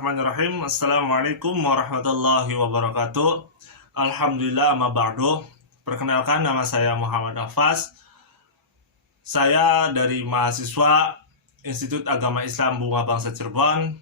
Bismillahirrahmanirrahim. Assalamualaikum warahmatullahi wabarakatuh. Alhamdulillah, amma ba'du. Perkenalkan, nama saya Muhammad Hafaz. Saya dari mahasiswa Institut Agama Islam Bunga Bangsa Cirebon,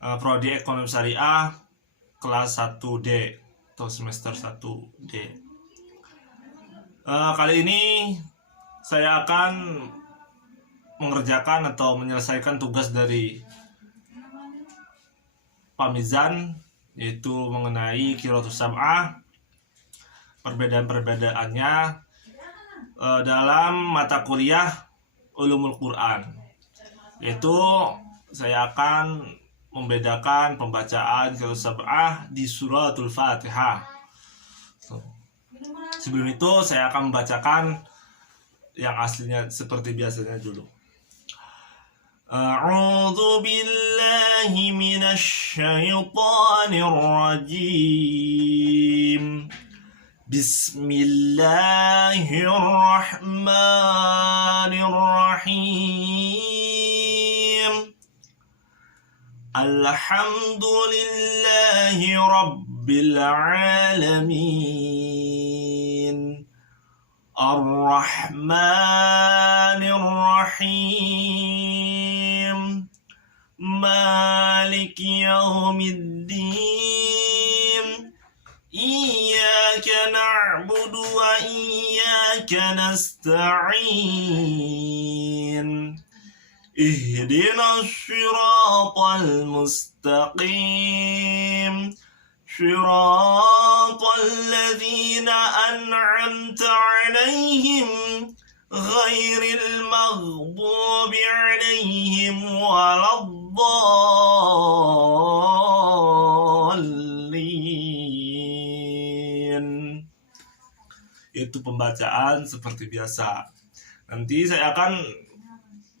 Prodi Ekonomi Syariah, kelas 1D atau semester 1D. Kali ini saya akan mengerjakan atau menyelesaikan tugas dari Pak Mizan, yaitu mengenai Qiratus Sab'ah, perbedaan-perbedaannya dalam mata kuliah Ulumul Quran. Yaitu saya akan membedakan pembacaan Qiratus Sab'ah di suratul Fatihah. Sebelum itu saya akan membacakan yang aslinya seperti biasanya dulu. A'udzu billahi minasy syaithanir rajim. Bismillahirrahmanirrahim. Alhamdulillahi rabbil alamin. Ar-Rahmanir Rahim. Maliki yaumiddin. Iyyaka na'budu wa iyyaka nasta'in. Ihdinas siratal mustaqim. صراط الذين أنعمت عليهم غير المغضوب عليهم ولا الضالين. Itu pembacaan seperti biasa. Nanti saya akan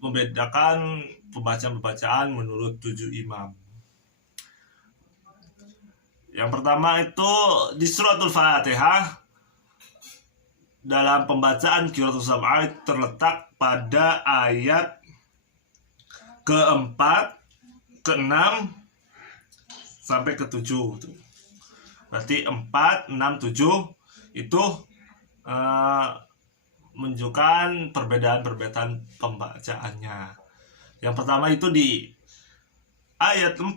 membedakan pembacaan-pembacaan menurut 7 imam. Yang pertama itu di suratul Fatihah, dalam pembacaan Qiratus Sab'ah terletak pada ayat keempat, keenam sampai ketujuh. Berarti 4, 6, 7 itu menunjukkan perbedaan-perbedaan pembacaannya. Yang pertama itu di ayat 4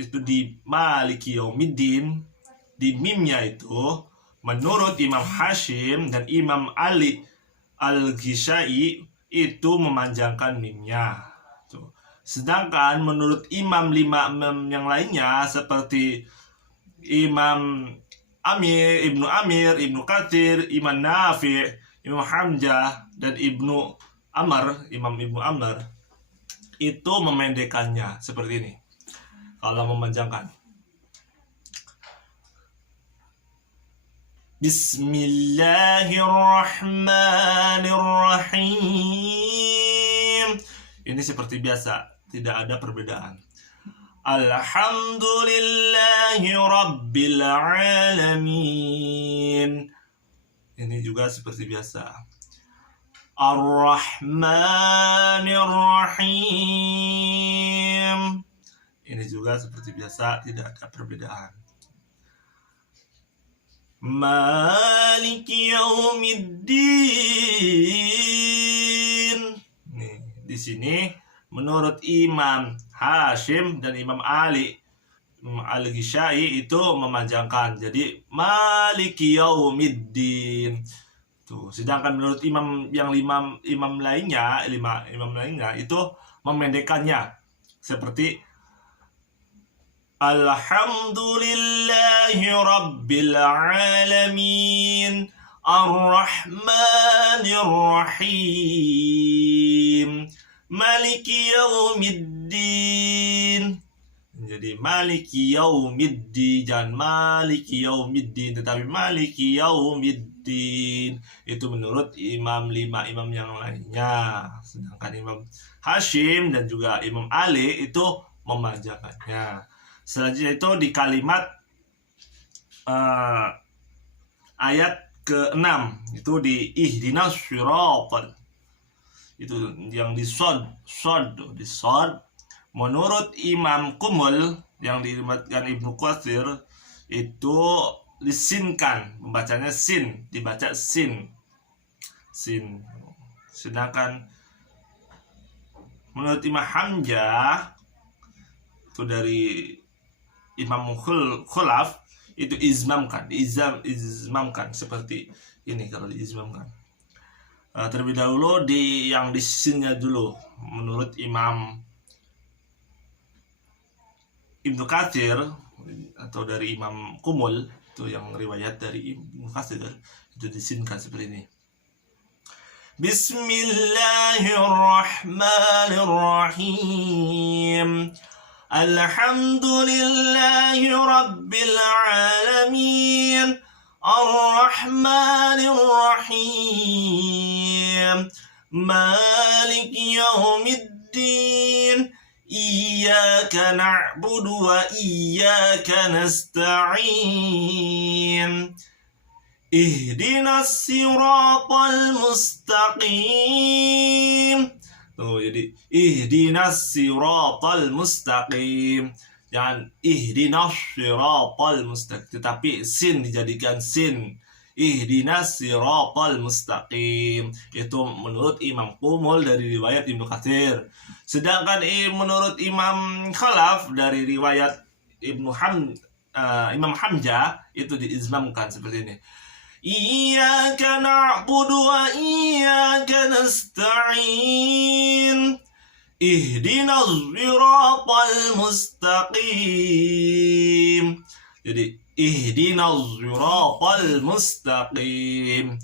itu di Maliki Yaumiddin, di mimnya itu menurut Imam Hashim dan Imam Ali Al-Ghishai itu memanjangkan mimnya. Sedangkan menurut imam 5 imam yang lainnya seperti Imam Ibnu Amir, Ibnu Katsir, Imam Nafi', Imam Hamzah dan Imam Ibnu Amr itu memendekkannya seperti ini. Kalau memanjangkan, Bismillahirrahmanirrahim. Ini seperti biasa, tidak ada perbedaan. Alhamdulillahi rabbil alamin. Ini juga seperti biasa. Ar-Rahmanir Rahim. Ini juga seperti biasa, tidak ada perbedaan. Maliki yaumiddin. Nih, di sini menurut Imam Hashim dan Imam Ali Al-Ghishai itu memanjangkan. Jadi Maliki yaumiddin. Sedangkan menurut imam lainnya itu memendekkannya seperti Alhamdulillahi rabbil alamin Ar-Rahmanir Rahim Maliki yaumiddin. Jadi Maliki yaumiddin, jangan Maliki yaumiddin, tetapi Maliki yaumiddin. Itu menurut imam 5 imam yang lainnya. Sedangkan Imam Hashim dan juga Imam Ali itu memanjangkannya. Selanjutnya itu di kalimat ayat ke-6 itu di ihdinas siratal. Itu yang di sod Menurut Imam Qumul yang diriwayatkan Ibnu Katsir itu disinkan, membacanya sin, dibaca sin. Sedangkan menurut Imam Hamzah itu dari Imam Khalaf itu izmamkan seperti ini kalau diizmamkan. Terlebih dahulu yang di sinnya dulu. Menurut Imam Ibnu Katsir atau dari Imam Qumul itu yang riwayat dari Ibnu Katsir itu disinkan seperti ini. Bismillahirrahmanirrahim. Alhamdulillahi rabbil alamin. Ar-Rahmanir-Rahim. Maliki yaumiddin. Iyyaka na'budu wa iyyaka nasta'in. Ihdinas siratal mustaqim. Tuh, jadi ihdinas siratal mustaqim. Jangan ihdinas siratal mustaqim, tetapi sin dijadikan sin. Ihdinas siratal mustaqim. Itu menurut Imam Qumul dari riwayat Ibnu Katsir. Sedangkan menurut Imam Khalaf dari riwayat Imam Hamzah itu diizmamkan seperti ini. Iyyaka na'budu wa iyyaka nasta'in. Ihdinas siratal mustaqim. Jadi ihdinas siratal mustaqim.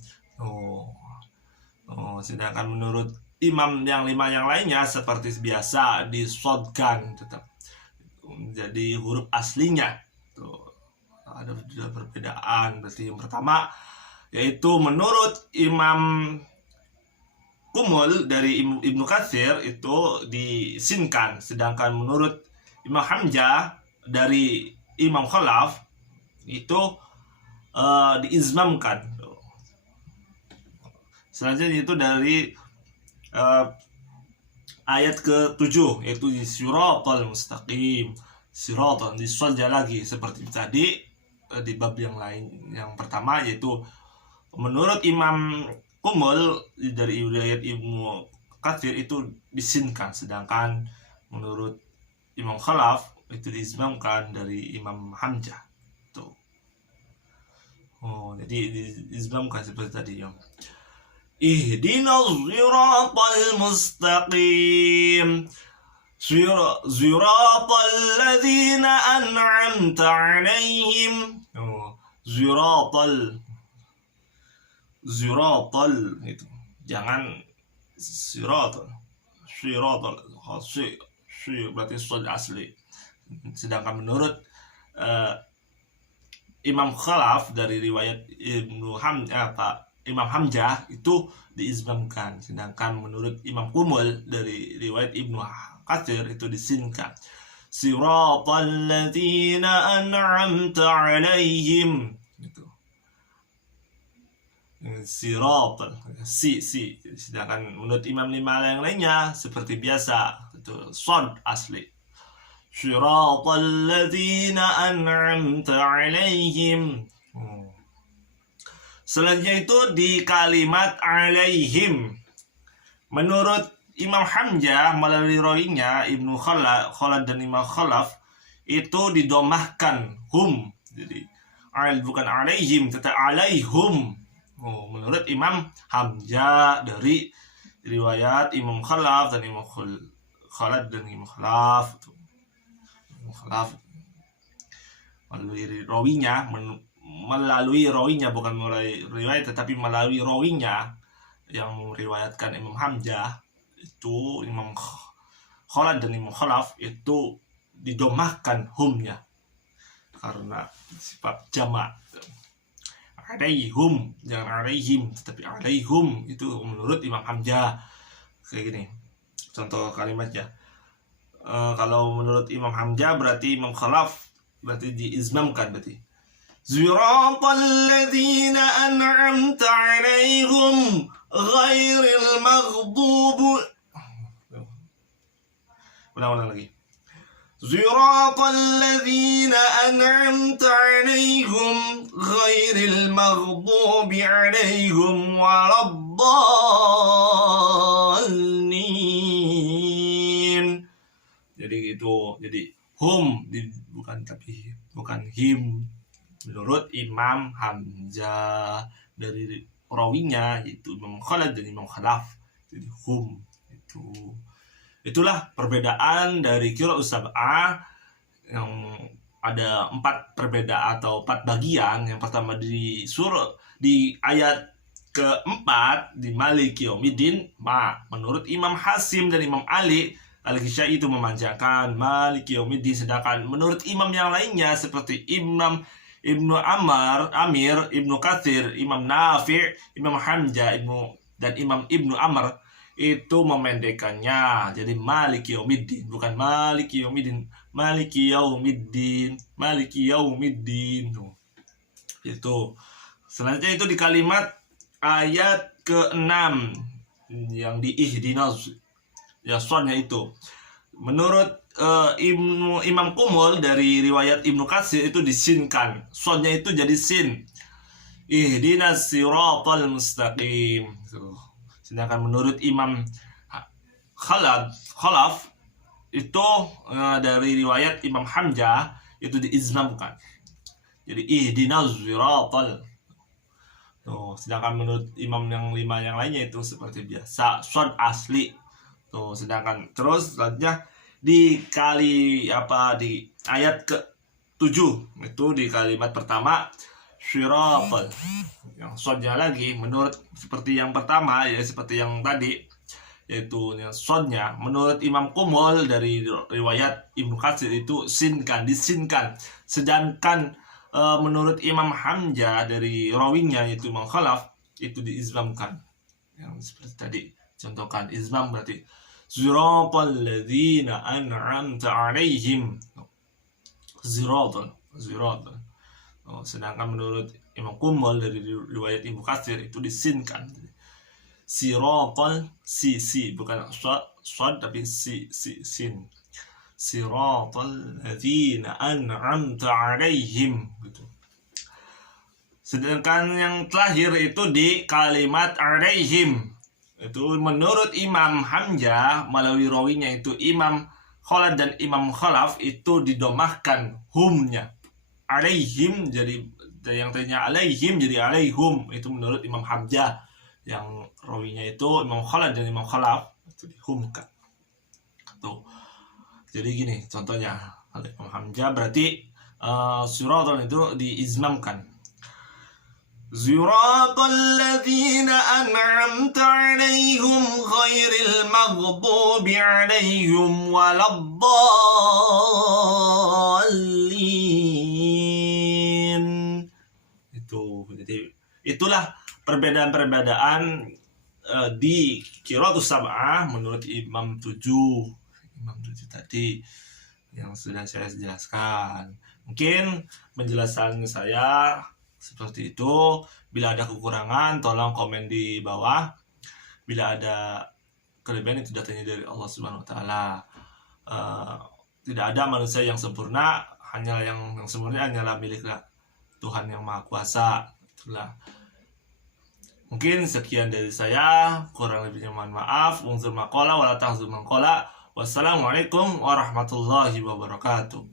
Sedangkan menurut imam yang 5 yang lainnya seperti biasa disodkan tetap jadi huruf aslinya. Tuh, ada perbedaan. Berarti yang pertama yaitu menurut Imam Qumul dari Ibnu Katsir itu disinkan, sedangkan menurut Imam Hamzah dari Imam Khalaf itu diizmamkan. Selanjutnya itu dari ayat ke-7 yaitu di siratal mustaqim. Siratal disolja lagi seperti tadi di bab yang lain. Yang pertama yaitu menurut Imam Qumul dari riwayat Ibnu Katsir itu disinkan, sedangkan menurut Imam Khalaf itu diizmamkan dari Imam Hamzah. Tuh. Jadi diizmamkan seperti tadi ya. Ihdinas siratal mustaqim. Siratal ladzina an'amta 'alaihim. Siratal itu. Jangan siratal berarti shad asli. Sedangkan menurut Imam Khalaf dari riwayat Imam Hamzah itu diizmamkan, sedangkan menurut Imam Qumul dari riwayat Ibnu Katsir itu disinkan. Siratal ladzina an'amta 'alaihim. Gitu. Siratal sedangkan menurut Imam 5 yang lainnya seperti biasa itu shad asli. Siratal ladzina an'amta 'alaihim. Selanjutnya itu di kalimat 'alaihim. Menurut Imam Hamzah melalui rawinya Ibnu Khalad dan Imam Khalaf itu didomahkan hum. Jadi bukan 'alaihim tetapi 'alaihum. Menurut Imam Hamzah dari riwayat Imam Khalaf dan Imam Khalad dan Imam Khalaf. Melalui rawinya bukan melalui riwayat tetapi melalui rawinya yang meriwayatkan Imam Hamzah itu Imam Khalad dan Imam Khalaf itu didomahkan humnya karena sifat jamak. Alaihum, jangan alaihim tetapi alaihum, itu menurut Imam Hamzah. Kayak gini contoh kalimatnya. Kalau menurut Imam Hamzah berarti Imam Khalaf berarti diizmamkan, berarti Siratal ladzina an'amta 'alaihim ghairil maghdub. Ulang lagi. Siratal ladzina an'amta 'alaihim ghairil maghdubi 'alaihim waladdallin. Jadi itu, jadi hum bukan him. Menurut Imam Hamzah, dari rawinya yaitu Imam Khalid dan Imam Khalaf. Jadi hum itu. Itulah perbedaan dari qiraa'ah sab'ah yang ada 4 perbedaan atau 4 bagian. Yang pertama di ayat keempat di Maliki Yaumiddin, menurut Imam Hasim dan Imam Ali Al-Ghishai itu memanjangkan Maliki Yaumiddin, sedangkan menurut imam yang lainnya seperti Imam Ibnu Amir, Ibnu Katsir, Imam Nafi', Imam Hamzah, dan Imam Ibnu Amr itu memendekkannya jadi Maliki Yaumiddin, bukan Maliki Yaumiddin, Maliki Yaumiddin, Maliki Yaumiddin. Itu. Selanjutnya itu di kalimat ayat ke-6 yang di ihdinas, ya sonnya itu. Menurut Imam Kumul dari riwayat Ibnu Katsir itu disinkan, sonnya itu jadi sin. Ihdinas siratal mustaqim. Sedangkan menurut Imam Khalaf itu dari riwayat Imam Hamzah itu diizmamkan. Jadi ihdinas siratal. Sedangkan menurut imam yang 5 yang lainnya itu seperti biasa, shad asli. Sedangkan terus selanjutnya di ayat ke-7 itu di kalimat pertama syiratal, yang shadnya lagi menurut seperti yang pertama, ya seperti yang tadi, yaitu yang shadnya menurut Imam Kumul dari riwayat Ibnu Katsir itu disinkan. Sedangkan menurut Imam Hamzah dari rawinya yaitu Imam Khalaf itu diizmamkan, yang seperti tadi contohkan. Izmam berarti siratal ladzina an'amta 'alaihim, siratal. Sedangkan menurut Imam Kumul dari riwayat Ibnu Katsir itu disinkan. Siratal, bukan shad tapi sin. Siratal ladzina an'amta 'alaihim gitu. Sedangkan yang terakhir itu di kalimat 'alaihim itu menurut Imam Hamzah melalui rawinya itu Imam Khalid dan Imam Khalaf itu didomahkan humnya. 'Alaihim jadi yang tadinya 'alaihim jadi 'alaihum, itu menurut Imam Hamzah. Yang rawinya itu Imam Khalid dan Imam Khalaf itu dihumkan. Tuh. Jadi gini contohnya, Imam Hamzah berarti siratal itu diizmamkan. Siratal ladzina an'amta 'alaihim ghairil maghdubi 'alaihim waladdallin. Itu. Jadi itulah perbedaan di qiraa'ah sab'ah menurut Imam 7 tadi yang sudah saya jelaskan. Mungkin penjelasan saya seperti itu. Bila ada kekurangan tolong komen di bawah. Bila ada kelebihan itu datangnya dari Allah Subhanahu wa taala. Tidak ada manusia yang sempurna, hanya yang sempurna hanyalah milik Tuhan yang Maha Kuasa. Itulah. Mungkin sekian dari saya, kurang lebihnya mohon maaf. Unzur maqala wala tahzur maqala. Wassalamualaikum warahmatullahi wabarakatuh.